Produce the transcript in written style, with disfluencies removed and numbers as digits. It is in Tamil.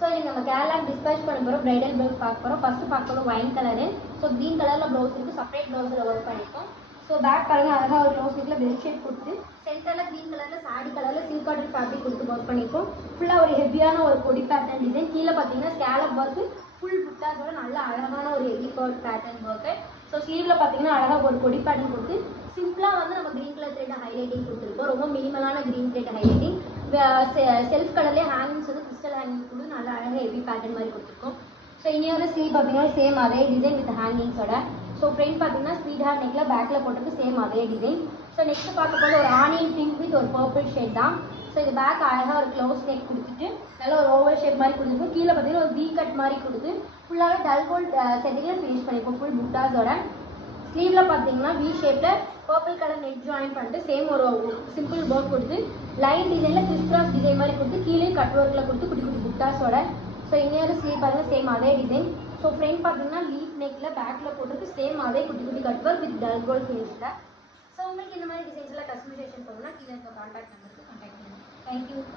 ஸோ இங்கே நம்ம கேரளாக்கு டிஸ்பேச் பண்ண போகிறோம் பிரைடல் ப்ளவுஸ் பார்க்க போகிறோம். ஃபஸ்ட்டு பார்க்க போகிறோம் ஒயின் கலரு. ஸோ க்ரீன் கலரில் ப்ளவுஸ் இருக்குது, செப்பரேட் ப்ளவுஸில் ஒர்க் பண்ணியிருக்கோம். ஸோ பேக் பாருங்கள் அழகாக ஒரு க்ளோஸ் நெக்கில் பெல் ஷேப் கொடுத்து சென்டரில் க்ரீன் கலரில் சாரி கலரில் சில்க் காட்டன் ஃபேப்ரிக் கொடுத்து ஒர்க் பண்ணியிருக்கோம். ஃபுல்லாக ஒரு ஹெவியான ஒரு கொடி பேட்டர்ன் டிசைன். கீழே பார்த்தீங்கன்னா ஸ்கேலப் ஒர்க்கு ஃபுல் புட்டாஸோட நல்ல அழகான ஒரு ஹெவி கோட் பேட்டர்ன் ஒர்க்கு. ஸோ ஸ்லீவில் பார்த்தீங்கன்னா அழகாக ஒரு கொடி பேட்டர்ன் கொடுத்து சிம்பிளாக வந்து நம்ம க்ரீன் கலர் த்ரெட் ஹைலைட்டிங் கொடுத்துருக்கோம். ரொம்ப மினிமலான க்ரீன் த்ரெட் ஹைலைட்டிங். செல்ஃப் கலர்லேயே ஹேங்கிங்ஸ் வந்து கிறிஸ்டல் ஹேங்கிங் கூட நல்லா அழகாக ஹெவி பேட்டர்ன் மாதிரி கொடுத்துருக்கோம். ஸோ இன்னொரு ஸ்லீவ் பார்த்தீங்கன்னா சேம் அதே டிசைன் வித் ஹேங்கிங்ஸோட. ஸோ ஃப்ரண்ட் பார்த்தீங்கன்னா ஸ்வீட் ஹேர் நெக்கில் பேக்கில் போட்டுட்டு சேம் அதே டிசைன். ஸோ நெக்ஸ்ட் பார்க்க போது ஒரு ஆனியன் பிங்க் வித் ஒரு பர்பிள் ஷேட் தான். ஸோ இது பேக் அழகாக ஒரு க்ளோஸ் நெக் கொடுத்துட்டு நல்ல ஒரு ஓவர் ஷேப் மாதிரி கொடுத்துருக்கோம். கீழே பார்த்தீங்கன்னா ஒரு வி கட் மாதிரி கொடுத்து ஃபுல்லாகவே டல் கோல்ட் செட்டிங்கில் ஃபினிஷ் பண்ணியிருக்கோம் ஃபுல் புட்டாஸோட. ஸ்லீவில் பார்த்தீங்கன்னா வி ஷேப்பில் பர்பிள் கலர் நெட் ஜாயின் பண்ணிட்டு சேம் ஒரு சிம்பிள் ஒர்க் கொடுத்து லைன் டிசைனில் கிறிஸ் கிராஸ் டிசைன் மாதிரி கொடுத்து கீழே கட் ஒர்க்கில் கொடுத்து குட்டி குட்டி புட்டாஸோட. ஸோ இன்னொரு ஸ்லீவ் பாருங்கள் சேம் அதே டிசைன். ஸோ ஃப்ரண்ட் பார்த்தீங்கன்னா லீஃப் நெக்கில் பேக்கில் போட்டுட்டு சேம் அதே குட்டி குட்டி cut work with dull gold ஃபினிஷில். ஸோ உங்களுக்கு இந்த மாதிரி டிசைன்ஸில் கஸ்டமைசேஷன் பண்ணணும்னா கீழே இருக்க கான்டாக்ட் நம்பருக்கு கான்டாக்ட் பண்ணுங்கள். தேங்க்யூ.